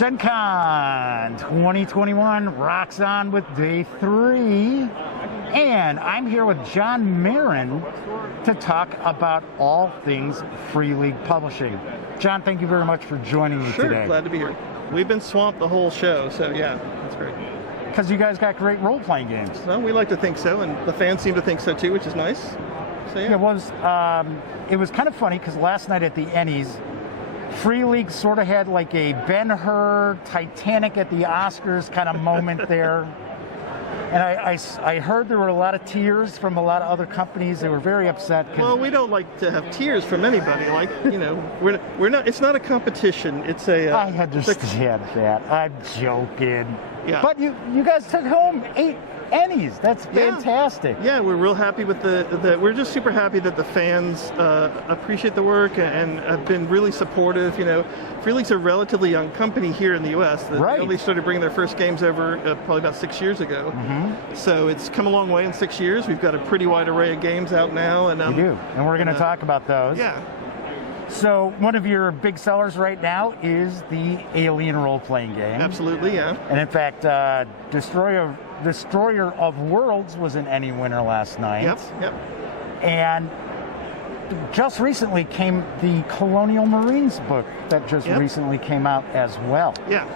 Gen Con 2021 rocks on with day 3, and I'm here with John Marron to talk about all things Free League publishing. John, thank you very much for joining me today. Sure, glad to be here. We've been swamped the whole show, so yeah, that's great. Because you guys got great role-playing games. Well, we like to think so, and the fans seem to think so too, which is nice. So yeah. It was kind of funny because last night at the Ennies, Free League sort of had like a Ben-Hur, Titanic at the Oscars kind of moment there. And I heard there were a lot of tears from a lot of other companies. They were very upset. Well, we don't like to have tears from anybody. Like, you know, we're not. It's not a competition. It's a. I understand that. I'm joking. Yeah. But you guys took home 8 Ennies. That's fantastic. Yeah, we're real happy with the we're just super happy that the fans appreciate the work and have been really supportive. You know, Free League's a relatively young company here in the U.S. They only started bringing their first games over probably about 6 years ago. Mm-hmm. So it's come a long way in 6 years. We've got a pretty wide array of games out now. And we do, and we're going to talk about those. Yeah. So one of your big sellers right now is the Alien role-playing game. Absolutely, yeah. And in fact, Destroyer of Worlds was an Ennie winner last night. Yep. And just recently came the Colonial Marines book that just recently came out as well. Yeah.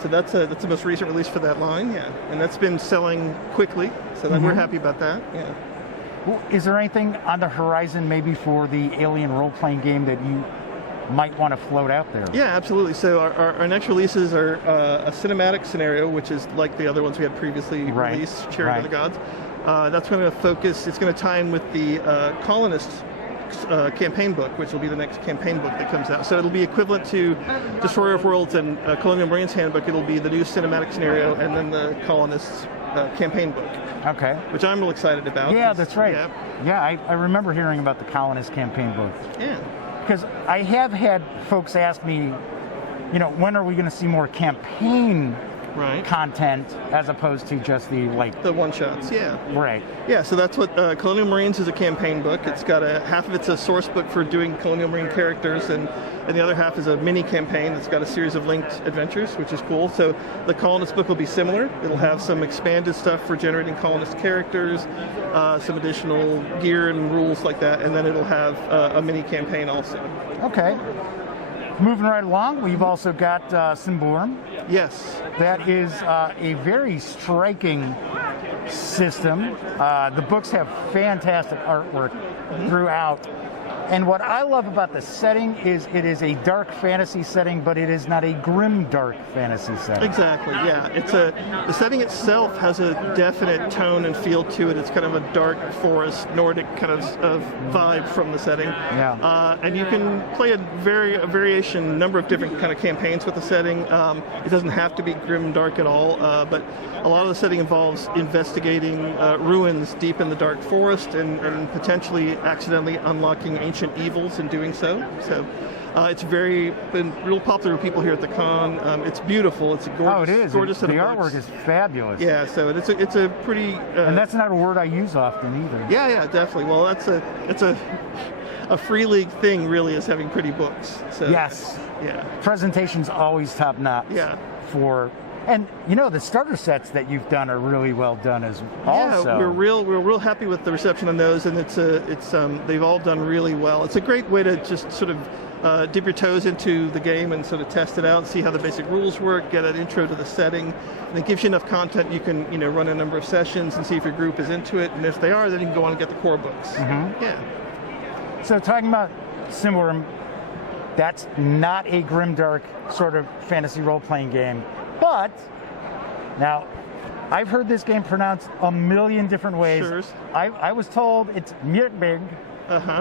So that's the most recent release for that line, yeah. And that's been selling quickly, so we're happy about that, yeah. Well, is there anything on the horizon maybe for the Alien role-playing game that you might want to float out there? Yeah, absolutely. So our next releases are a cinematic scenario, which is like the other ones we had previously released, Chariot of the Gods. That's going to focus, it's going to tie in with the Colonist campaign book, which will be the next campaign book that comes out. So it'll be equivalent to Destroyer of Worlds and Colonial Marines Handbook. It'll be the new cinematic scenario and then the Colonists campaign book. Okay. Which I'm real excited about. Yeah, that's right. Yeah, I remember hearing about the Colonist campaign book. Yeah. Because I have had folks ask me, you know, when are we going to see more campaign content as opposed to just the the one-shots, Right. Yeah, so that's what Colonial Marines is, a campaign book. It's got half of it's a source book for doing Colonial Marine characters, and the other half is a mini campaign that's got a series of linked adventures, which is cool. So the Colonist book will be similar. It'll have some expanded stuff for generating Colonist characters, some additional gear and rules like that, and then it'll have a mini campaign also. Okay. Moving right along, we've also got Symbaroum. Yes. That is a very striking system. The books have fantastic artwork throughout. And what I love about the setting is it is a dark fantasy setting, but it is not a grim dark fantasy setting. Exactly, yeah. The setting itself has a definite tone and feel to it. It's kind of a dark forest, Nordic kind of vibe from the setting. Yeah. And you can play a number of different kind of campaigns with the setting. It doesn't have to be grim dark at all, but a lot of the setting involves investigating ruins deep in the dark forest and potentially accidentally unlocking ancient evils in doing so. So it's been real popular with people here at the con. It's beautiful. It's a gorgeous. Oh, it is. Gorgeous the artwork is fabulous. Yeah, so it's a pretty. And that's not a word I use often either. Yeah, definitely. Well, it's a Free League thing, really, is having pretty books. So, yes. Yeah. Presentation's always top notch. Yeah. And you know, the starter sets that you've done are really well done as well. Yeah, we're real happy with the reception on those, and they've all done really well. It's a great way to just sort of dip your toes into the game and sort of test it out and see how the basic rules work, get an intro to the setting, and it gives you enough content you can run a number of sessions and see if your group is into it, and if they are, then you can go on and get the core books. Mm-hmm. Yeah. So talking about Symbaroum, that's not a grimdark sort of fantasy role-playing game. But, now, I've heard this game pronounced a million different ways. Sure. I was told it's MÖRK BORG,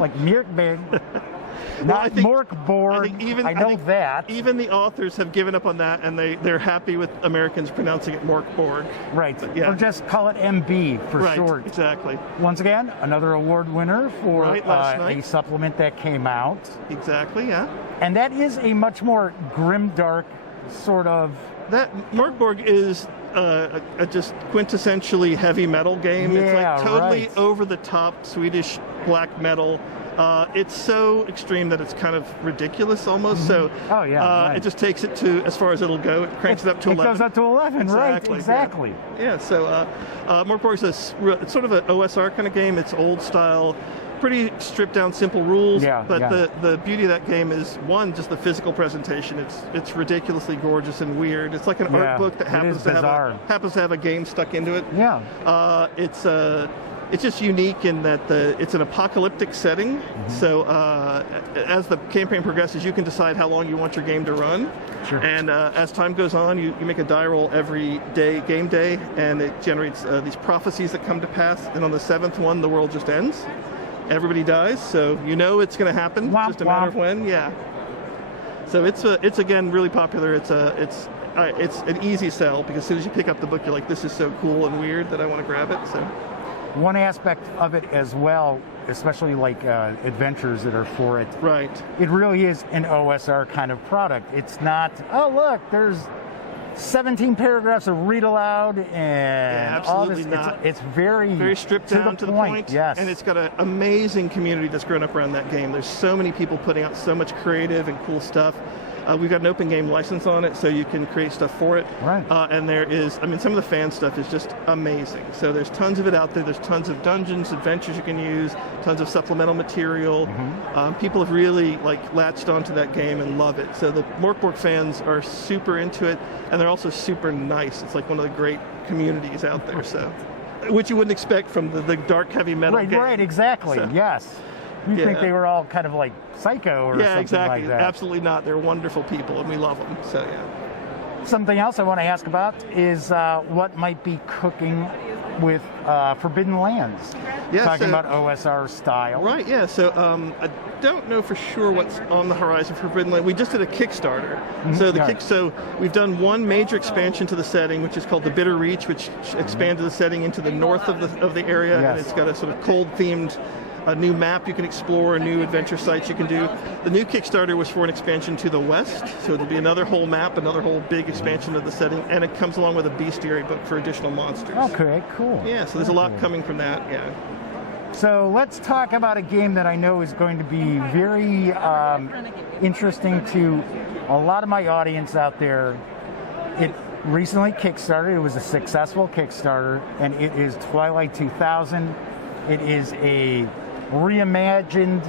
like MÖRK BORG, not Mork Borg. I know that. Even the authors have given up on that, and they're happy with Americans pronouncing it Mork Borg. Right, or just call it MB for short. Right, exactly. Once again, another award winner for a supplement that came out. Exactly, yeah. And that is a much more grimdark sort of... That Mork Borg is a just quintessentially heavy metal game. It's like totally over the top Swedish black metal. It's so extreme that it's kind of ridiculous almost. So right. it just takes it to as far as it'll go. It cranks it up to 11. It goes up to 11, right? Exactly. Yeah. So Mork Borg is it's sort of an OSR kind of game. It's old style, pretty stripped down, simple rules. But the beauty of that game is, one, just the physical presentation. It's ridiculously gorgeous and weird. It's like an art book that happens to have a game stuck into it. Yeah. It's just unique in that it's an apocalyptic setting. So as the campaign progresses, you can decide how long you want your game to run. Sure. And as time goes on, you make a die roll every day, game day, and it generates these prophecies that come to pass. And on the 7th one, the world just ends. Everybody dies, so you know it's going to happen. Just a matter of when. Yeah. So it's again really popular. It's an easy sell, because as soon as you pick up the book, you're like, this is so cool and weird that I want to grab it. So one aspect of it as well, especially like adventures that are for it. Right. It really is an OSR kind of product. It's not, oh look, there's 17 paragraphs of read aloud and all this. It's very stripped down to the point. Yes. And it's got an amazing community that's grown up around that game. There's so many people putting out so much creative and cool stuff. We've got an open game license on it, so you can create stuff for it. Right. And there is, some of the fan stuff is just amazing. So there's tons of it out there. There's tons of dungeons, adventures you can use, tons of supplemental material. People have really latched onto that game and love it. So the Mork Borg fans are super into it, and they're also super nice. It's like one of the great communities out there. So, which you wouldn't expect from the dark heavy metal game. Right, exactly. So, yes. You think they were all kind of like psycho or something exactly. like that. Absolutely not. They're wonderful people, and we love them. So, yeah. Something else I want to ask about is what might be cooking with Forbidden Lands. Talking about OSR style. Right, yeah. So I don't know for sure what's on the horizon for Forbidden Lands. We just did a Kickstarter. So we've done one major expansion to the setting, which is called the Bitter Reach, which expanded the setting into the north of the area, and it's got a sort of cold-themed a new map you can explore, new adventure sites you can do. The new Kickstarter was for an expansion to the west, so it'll be another whole map, another whole big expansion of the setting, and it comes along with a bestiary book for additional monsters. Okay, cool. Yeah, so there's a lot coming from that, So let's talk about a game that I know is going to be very interesting to a lot of my audience out there. It recently Kickstarted. It was a successful Kickstarter, and it is Twilight 2000. It is a reimagined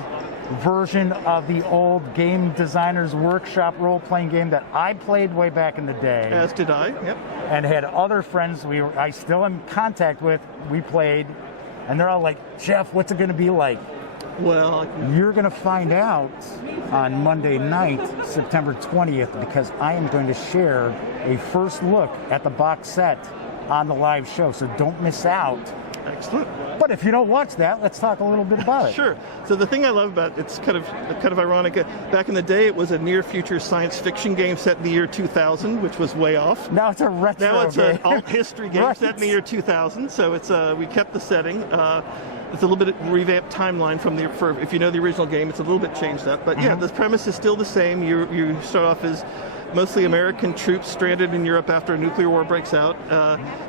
version of the old Game Designers Workshop role-playing game that I played way back in the day. As did I, yep. And had other friends I still am in contact with. We played, and they're all like, Jeff, what's it going to be like? Well, you're going to find out on Monday night, September 20th, because I am going to share a first look at the box set on the live show, so don't miss out. Excellent. But if you don't watch that, let's talk a little bit about it. Sure. So the thing I love about it's kind of ironic. Back in the day, it was a near future science fiction game set in the year 2000, which was way off. Now it's a retro game. Now it's an alt history game set in the year 2000. So it's we kept the setting. It's a little bit revamped timeline from if you know the original game, it's a little bit changed up. But yeah, the premise is still the same. You start off as mostly American troops stranded in Europe after a nuclear war breaks out.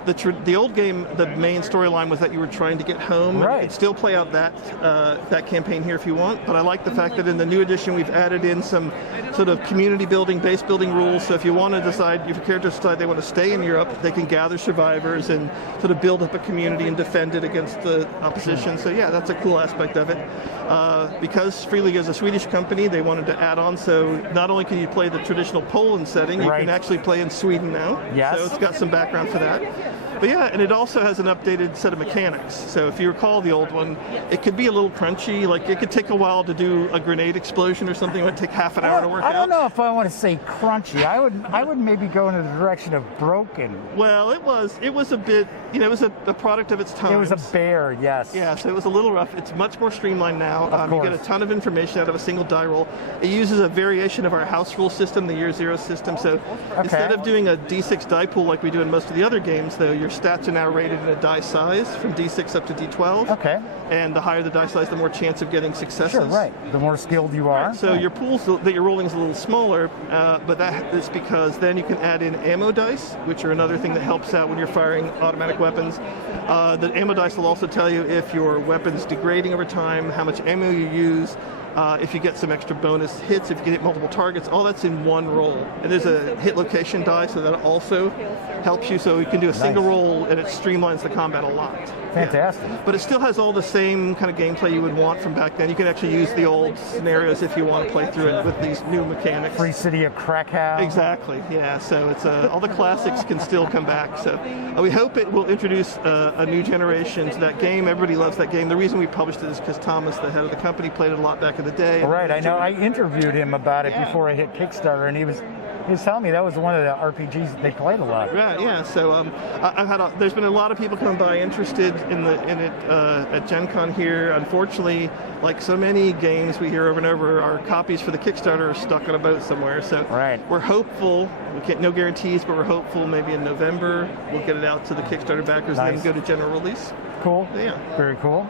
The old game, the main storyline was that you were trying to get home. Right. You can still play out that campaign here if you want, but I like the fact that in the new edition we've added in some sort of community building, base building rules. So if you want to decide, if your characters decide they want to stay in Europe, they can gather survivors and sort of build up a community and defend it against the opposition. So yeah, that's a cool aspect of it. Because Free League is a Swedish company, they wanted to add on, so not only can you play the traditional Poland setting, you can actually play in Sweden now. Yes. So it's got some background for that. But yeah, and it also has an updated set of mechanics. So if you recall the old one, it could be a little crunchy. Like it could take a while to do a grenade explosion or something. It would take half an hour to work out. I don't know if I want to say crunchy. I would maybe go in the direction of broken. Well, it was a bit, it was a product of its time. It was a bear, yes. Yeah, so it was a little rough. It's much more streamlined now. You get a ton of information out of a single die roll. It uses a variation of our house rule system, the year zero system. So instead of doing a D6 die pool like we do in most of the other games, though, your stats are now rated in a die size from D6 up to D12. Okay. And the higher the die size, the more chance of getting successes. Sure, right. The more skilled you are. Right. So your pools that you're rolling is a little smaller, but that is because then you can add in ammo dice, which are another thing that helps out when you're firing automatic weapons. The ammo dice will also tell you if your weapon's degrading over time, how much ammo you use, if you get some extra bonus hits, if you can hit multiple targets, all that's in one roll. And there's a hit location die, so that also helps you. So you can do a single roll, and it streamlines the combat a lot. Fantastic. Yeah. But it still has all the same kind of gameplay you would want from back then. You can actually use the old scenarios if you want to play through it with these new mechanics. Free City of Krakow. Exactly, yeah. So it's all the classics can still come back. So we hope it will introduce a new generation to that game. Everybody loves that game. The reason we published it is because Thomas, the head of the company, played it a lot back in the day. All right, I know. I interviewed him about it before I hit Kickstarter, and he was telling me that was one of the RPGs that they played a lot. Right, yeah. So there's been a lot of people coming by interested in it at Gen Con here. Unfortunately, like so many games we hear over and over, our copies for the Kickstarter are stuck on a boat somewhere. So we're hopeful. We can't, no guarantees, but we're hopeful maybe in November we'll get it out to the Kickstarter backers and then go to general release. Cool. Yeah. Very cool.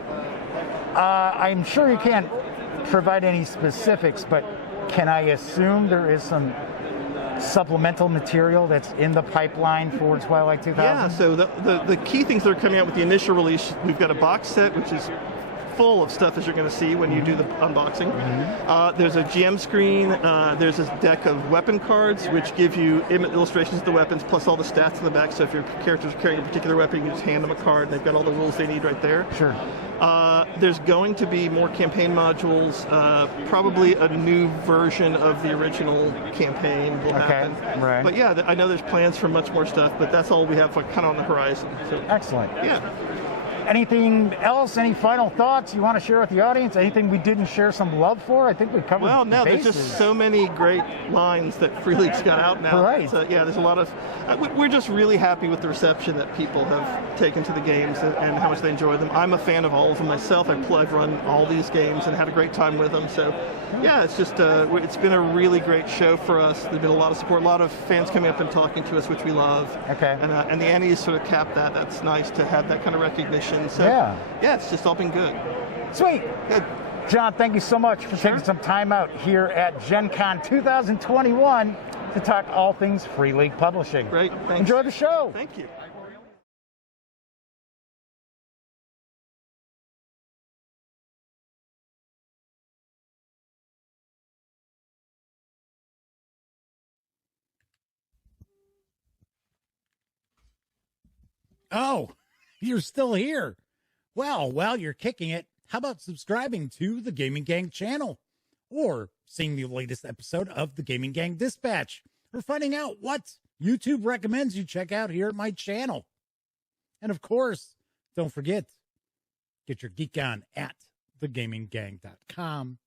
I'm sure you can't provide any specifics, but can I assume there is some supplemental material that's in the pipeline for Twilight 2000? Yeah, so the key things that are coming out with the initial release, we've got a box set, which is full of stuff as you're going to see when you do the unboxing. There's a GM screen, there's a deck of weapon cards which give you illustrations of the weapons plus all the stats in the back, so if your character's carrying a particular weapon you can just hand them a card and they've got all the rules they need right there. Sure. There's going to be more campaign modules, probably a new version of the original campaign will happen. Right. But yeah, I know there's plans for much more stuff, but that's all we have kind of on the horizon. So, excellent. Yeah. Anything else? Any final thoughts you want to share with the audience? Anything we didn't share some love for? I think we covered. Well, no, bases. there's just so many great lines that Free League's got out now. Right. Yeah, there's a lot of. We're just really happy with the reception that people have taken to the games and how much they enjoy them. I'm a fan of all of them myself. I've run all these games and had a great time with them. So, yeah, it's just it's been a really great show for us. There's been a lot of support, a lot of fans coming up and talking to us, which we love. Okay. And the Annies sort of capped that. That's nice to have that kind of recognition. So, yeah, it's just all been good. Sweet. Good. John, thank you so much for taking some time out here at Gen Con 2021 to talk all things Free League Publishing. Great. Thanks. Enjoy the show. Thank you. Oh, you're still here. Well, while you're kicking it, how about subscribing to the Gaming Gang channel? Or seeing the latest episode of the Gaming Gang Dispatch? Or finding out what YouTube recommends you check out here at my channel? And of course, don't forget, get your geek on at thegaminggang.com.